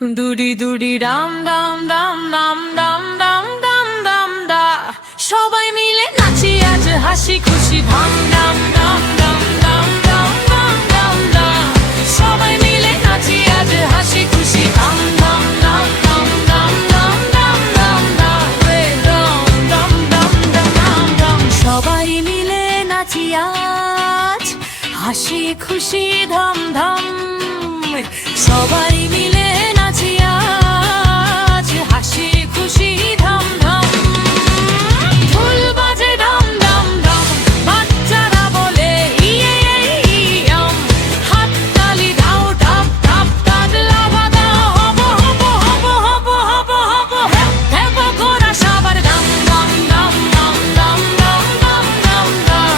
দুরি দুরি ডাম ডাম ডাম ডাম ডাম ডাম ডাম ডাম ডা, সবাই মিলে নাচি আজ হাসি খুশি ধাম ডাম ডাম ডাম ডাম ডাম ডাম ডাম ডা, সবাই মিলে নাচি আজ হাসি খুশি ধাম ডাম ডাম ডাম ডাম ডাম ডাম ডাম ডা, রে ডাম ডাম ডাম ডাম ডাম ডাম, সবাই মিলে নাচি আজ হাসি খুশি ধাম ধাম, সবাই মিলে নাচি আজ হাসি খুশি ধাম ধাম, ঢোল বাজে ধাম ধাম ধাম, বাচ্চারা বলে ইয়ে ইয়াম, হাত তালি দাও টাপ টাপ তাবলা বাজাও, হব হব হব হব হব হব হেব গোরা সবার দাম দাম দাম দাম দাম দাম দাম দাম দাম,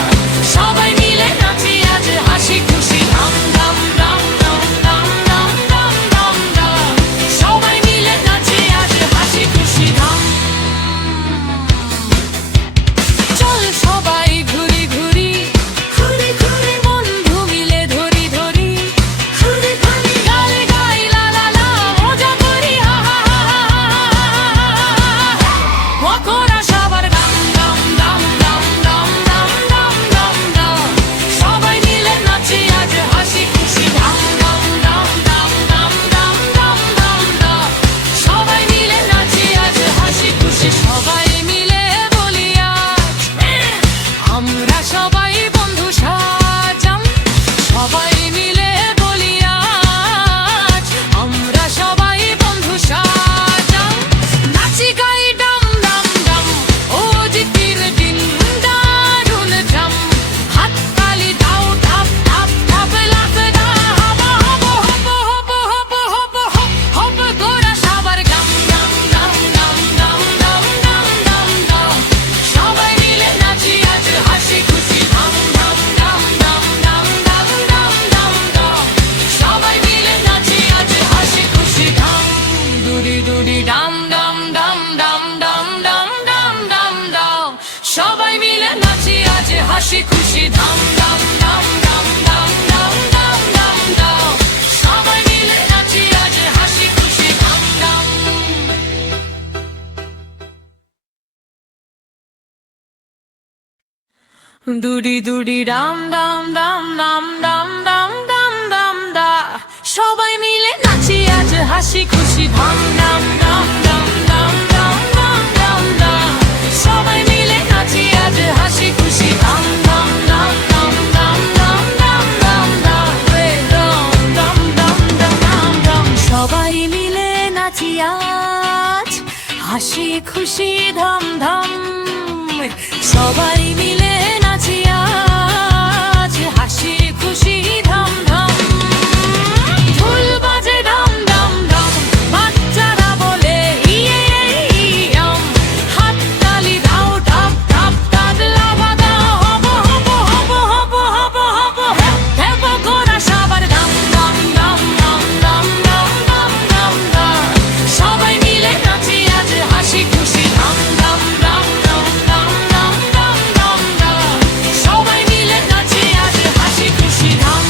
সবাই মিলে নাচি আজ হাসি খুশি ধাম ধাম দাম দাম দাম দাম দাম দাম দাম, সবাই মিলে নাচি আজ হাসি খুশি ধাম। চল সবাই ঘুরি ঘুরি ঘুরি ঘুরি, বন্ধু মিলে ধরি ধরি ঘুরি ঘুরি, গান গাই লা লা লা, মজা করি হা হা হা হা, মকরা সবার দাম দাম দাম দাম দাম দাম দাম দাম দাম, সবাই মিলে নাচি আজ হাসি খুশি ধাম দাম দাম দাম দাম দাম দাম দাম দাম, সবাই মিলে নাচি আজ হাসি খুশি, সবাই মিলে বলি আজ আমরা সবাই বন্ধু সাজাম, সবাই মিলে বলি আজ আমরা সবাই বন্ধু সাজাম, নাচি গাই ডাম ডাম ডাম, ও জিতির দিন দারুণ জাম, হাত তালি দাও টাপ টাপ তাবলা বাজাও, হব হব হব হব হব হব হব গোরা সবার গাম গাম গাম গাম গাম গাম গাম গাম গাম, সবাই মিলে নাচি আজ হাসি খুশি ধাম ধাম দাম দাম দাম দাম দাম দাম দাম, সবাই মিলে নাচি আজ হাসি খুশি ধাম। দুরি দুরি ডাম ডাম ডাম ডাম ডাম ডাম ডাম ডাম ডাম, সবাই মিলে নাচি আজ হাসি খুশি ধাম ডাম ডাম ডাম ডাম ডাম ডাম ডাম ডাম, সবাই মিলে নাচি আজ হাসি খুশি ধাম ডাম। দুরি দুরি ডাম ডাম ডাম ডাম ডাম ডাম ডাম ডাম ডা, সবাই মিলে নাচি আজ হাসি খুশি ধাম ডাম ডাম ডাম ডাম ডাম ডাম ডাম ডা, সবাই মিলে নাচি আজ হাসি খুশি ধাম ডাম ডাম ডাম ডাম ডাম ডাম ডাম ডা, রে ডাম ডাম ডাম ডাম ডাম ডাম, সবাই মিলে নাচি আজ হাসি খুশি ধাম ধাম, সবাই মিলে নাচি আজ হাসি খুশি ধাম ধাম, ঢোল বাজে ধাম ধাম ধাম, বাচ্চারা বলে ইয়ে ইয়াম, হাত তালি দাও টাপ টাপ তাবলা বাজাও, হব হব হব হব হব হব হেব গোরা সবার দাম দাম দাম দাম দাম দাম দাম দাম দাম, সবাই মিলে নাচি আজ হাসি খুশি ধাম দাম দাম দাম দাম দাম দাম দাম দাম, সবাই মিলে নাচি আজ হাসি খুশি ধাম।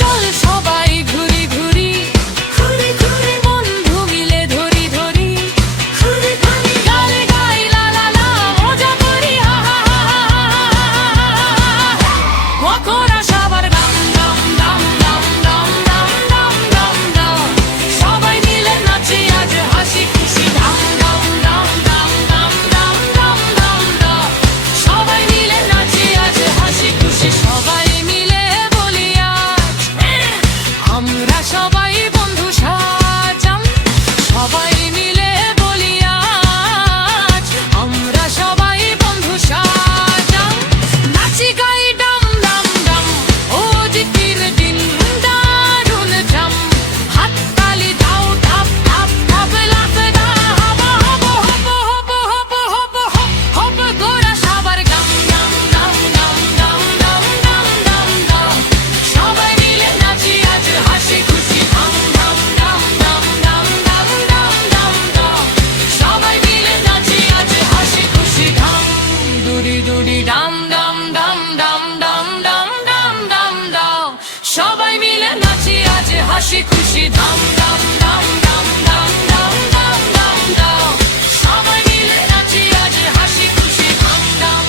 চল সবাই ঘুরি ঘুরি ঘুরি ঘুরি, বন্ধু মিলে ধরি ধরি ঘুরি ঘুরি, গান গাই লা লা লা, মজা করি হা হা হা হা, মকরা সবার দাম দাম দাম দাম দাম দাম দাম দাম দাম, সবাই মিলে নাচি আজ হাসি খুশি ধাম দাম দাম দাম দাম দাম দাম দাম দাম, সবাই মিলে নাচি আজ হাসি খুশি, সবাই মিলে বলি আজ আমরা সবাই বন্ধু সাজাম, সবাই মিলে বলি আজ আমরা সবাই বন্ধু সাজাম, নাচি গাই ডাম ডাম ডাম, ও জিতির দিন দারুণ জাম, হাত তালি দাও টাপ টাপ তাবলা বাজাও, হব হব হব হব হব হব হব গোরা সবার গাম গাম গাম গাম গাম গাম গাম গাম গাম, সবাই মিলে নাচি আজ হাসি খুশি ধাম ধাম দাম দাম দাম দাম দাম দাম দাম, সবাই মিলে নাচি আজ হাসি খুশি ধাম। দুরি দুরি ডাম ডাম ডাম ডাম ডাম ডাম ডাম ডাম ডাম, সবাই মিলে নাচি আজ হাসি খুশি ধাম ধাম ধাম ধাম ধাম ধাম ধাম ধাম ধাম সবাই মিলে নাচি আজ হাসি খুশি ধাম ধাম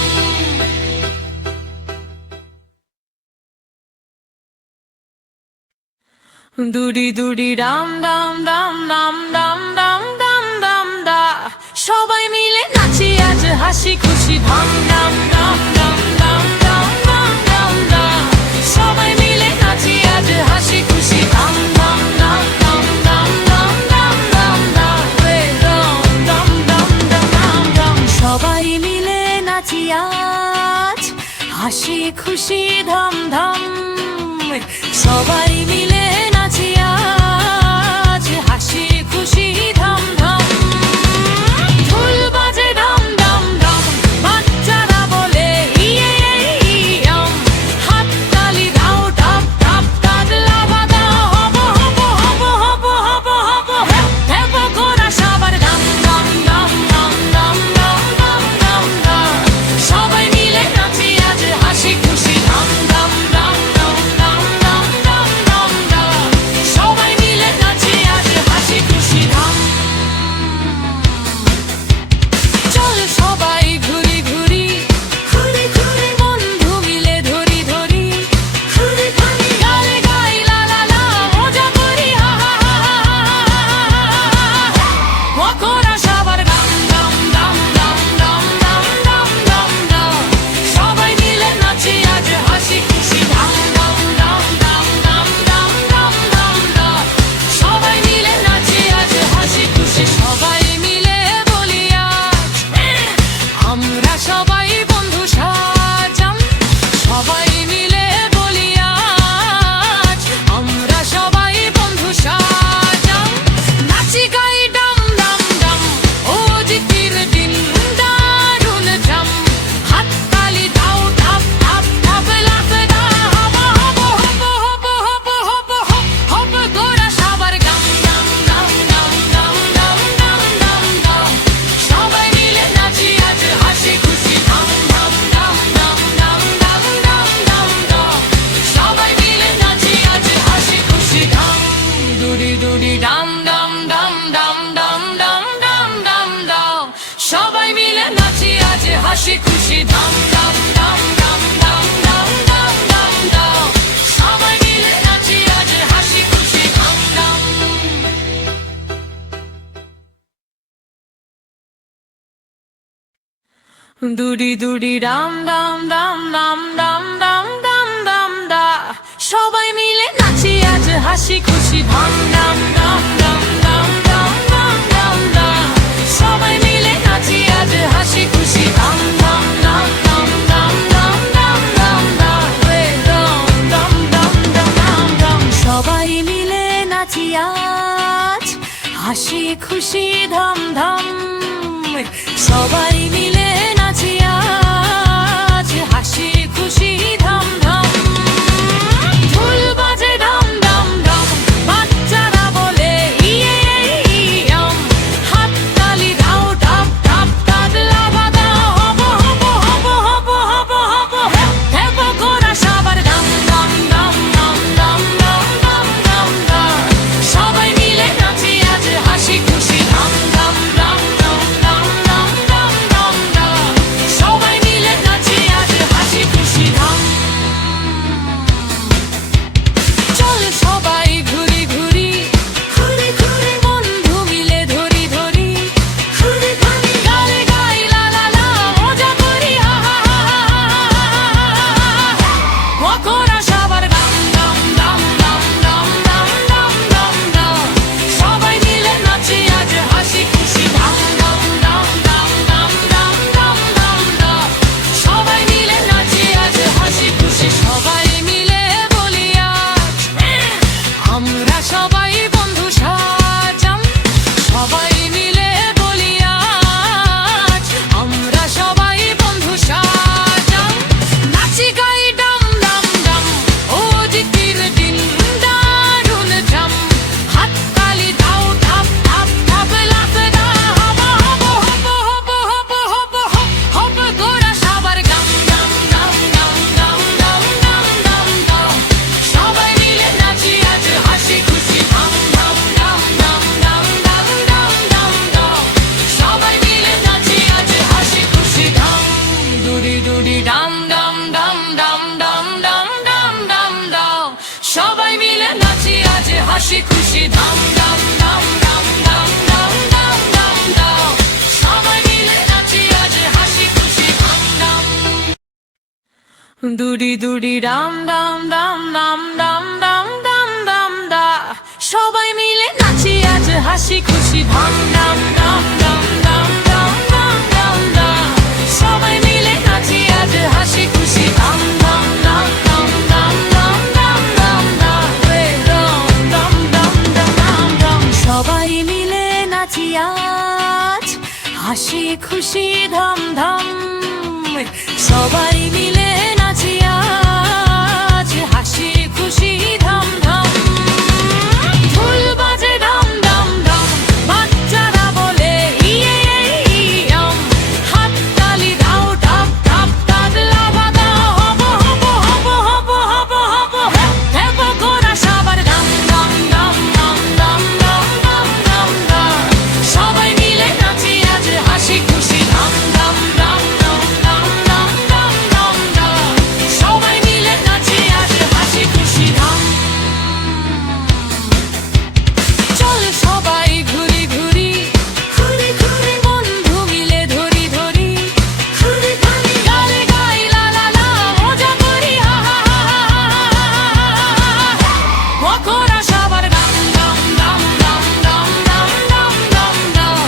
দুরি দুরি রাম রাম রাম রাম রাম রাম রাম রাম দা সবাই মিলে নাচি আজ হাসি খুশি ধাম ধাম ধাম ধাম ধাম ধাম ধাম ধাম দা সবাই মিলে নাচি আজ হাসি খুশি ধাম ধাম ধাম ধাম ধাম ধাম ধাম ধাম দা রে রাম ধাম ধাম ধাম ধাম ধাম সবাই মিলে নাচি আজ হাসি খুশি ধাম ধাম সবাই মিলে নাচি আজ হাসি খুশি ধাম ধাম ঢোল বাজে ধাম ধাম ধাম বাচ্চারা বলে ইয়ে ইয়াম হাত তালি দাও টাপ টাপ তাবলা বাজাও হব হব হব হব হব হব হেব গোরা সবার ধাম ধাম ধাম ধাম ধাম ধাম ধাম ধাম ধাম সবাই মিলে নাচি আজ হাসি খুশি ধাম ধাম ধাম ধাম ধাম ধাম ধাম ধাম ধাম সবাই মিলে নাচি আজ হাসি খুশি ধাম চল সবাই ঘুরি ঘুরি ঘুরি ঘুরি বন্ধু মিলে ধরি ধরি ঘুরি ঘুরি গান গাই লা লা লা মজা করি হা হা হা মকরা সবার দাম দাম দাম দাম দাম দাম দাম দাম দাম সবাই মিলে নাচি আজ হাসি খুশি ধাম দাম দাম দাম দাম দাম দাম দাম দাম সবাই মিলে নাচি আজ হাসি খুশি সবাই মিলে বলি আজ আমরা সবাই বন্ধু সাজাম সবাই মিলে বলি আজ আমরা সবাই বন্ধু সাজাম নাচি গাই ডাম ডাম ডাম ও জিতির দিন দারুণ জাম হাত তালি দাও টাপ টাপ টাবলা বাজা হব হব হব হব হব হব হব গোরা সবার গাম গাম গাম গাম গাম গাম গাম গাম গাম সবাই মিলে নাচি আজ হাসি খুশি ধাম ধাম ধাম ধাম ধাম ধাম ধাম ধাম ধাম সবাই মিলে নাচি আজ হাসি খুশি ধাম দুরি দুরি ডাম ডাম ডাম ডাম ডাম ডাম ডাম ডাম ডাম সবাই মিলে নাচি আজ হাসি খুশি ধাম ডাম ডাম ডাম ডাম ডাম ডাম ডাম ডাম সবাই মিলে নাচি আজ হাসি খুশি ধাম ডাম দুরি দুরি রাম রাম রাম রাম রাম রাম রাম রাম দা সবাই মিলে নাচি আজ হাসি খুশি ধাম ডাম ডাম ডাম ডাম ডাম ডাম ডাম দা সবাই মিলে নাচি আজ হাসি খুশি ধাম ডাম ডাম ডাম ডাম ডাম ডাম ডাম দা রে রাম ডাম ডাম ডাম ডাম ডাম সবাই মিলে নাচি আজ হাসি খুশি ধাম ধাম সবাই মিলে নাচি আজ হাসি খুশি ধাম ধাম ঢোল বাজে ধাম ধাম ধাম বাচ্চারা বলে ইয়ে ইয়াম হাত তালি দাও টাপ টাপ তাবলা বাজাও হব হব হব হব হব হব হেব গোরা সবার ধাম ধাম ধাম ধাম ধাম ধাম ধাম ধাম ধাম সবাই মিলে নাচি আজ হাসি খুশি ধাম ধাম ধাম ধাম ধাম ধাম ধাম ধাম হাসি খুশি ধাম ধাম ধাম ধাম ধাম ধাম ধাম ধাম ধাম সবাই মিলে নাচি আজ হাসি খুশি ধাম ধাম দুরি দুরি রাম রাম রাম রাম রাম রাম রাম রাম দা সবাই মিলে নাচি আজ হাসি খুশি ধাম ধাম ধাম ধাম ধাম ধাম ধাম ধাম দা সবাই মিলে নাচি আজ হাসি খুশি ধাম ধাম ধাম ধাম ধাম ধাম ধাম ধাম দা রে রাম রাম রাম রাম রাম সবাই মিলে নাচি আজ হাসি খুশি ধাম ধাম সবাই মিলে নাচি আজ হাসি খুশি ধাম ধাম ঢোল বাজে ধাম ধাম ধাম বাচ্চারা বলে ইয়ে ইয়াম হাততালি দাও টাপ টাপ তাবলা বাজাও হব হব হব হব হব হব হেব গোরা সবার ধাম ধাম ধাম ধাম ধাম ধাম ধাম ধাম ধাম সবাই মিলে নাচি আজ হাসি খুশি ধাম ধাম ধাম ধাম ধাম ধাম ধাম ধাম ধাম সবাই মিলে নাচি আজ হাসি খুশি ধাম চল সবাই ঘুরি ঘুরি ঘুরি ঘুরি বন্ধু মিলে ধরি ধরি ঘুরি ঘুরি গালে গাই লা লা লা মজা করি হা হা হা মকরা সবার দাম দাম দাম দাম দাম দাম দাম দাম দাম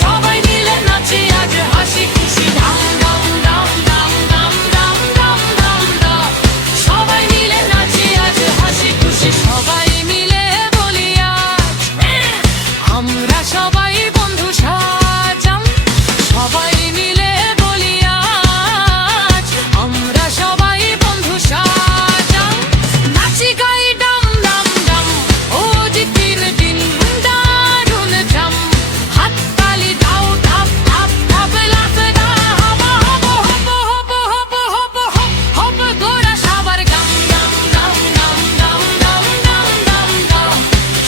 সবাই মিলে নাচি আজ হাসি খুশি ধাম দাম দাম দাম দাম দাম দাম দাম দাম সবাই মিলে নাচি আজ হাসি খুশি সবাই মিলে বলি আজ আমরা সবাই বন্ধু সাজাম সবাই মিলে বলি আজ আমরা সবাই বন্ধু সাজাম নাচি গাই ডাম ডাম ডাম ও জিতির দিন দারুণ জাম হাততালি দাও টাপ টাপ তবলা বাজা হব হব হব হব হব হব হব গোরা সবার গাম গাম গাম গাম গাম গাম গাম গাম গাম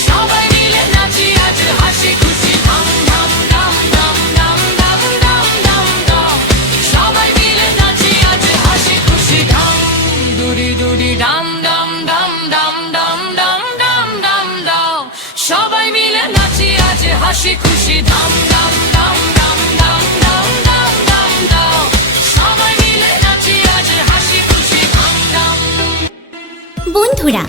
সবাই মিলে নাচি আজ হাসি খুশি ধাম ধাম ধাম ধাম ধাম ধাম ধাম ধাম ধাম সবাই মিলে নাচি আজ হাসি খুশি ধাম দুরি দুরি ডাম ডাম ডাম ডাম ডাম ডাম ডাম ডাম ডাম সবাই মিলে নাচি আজ হাসি খুশি ধাম ডাম ডাম ডাম ডাম ডাম ডাম ডাম ডাম সবাই মিলে নাচি আজ হাসি খুশি ধাম ডাম বন্ধুরা,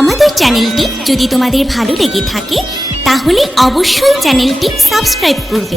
আমাদের চ্যানেলটি যদি তোমাদের ভালো লেগে থাকে তাহলে অবশ্যই চ্যানেলটি সাবস্ক্রাইব করবে।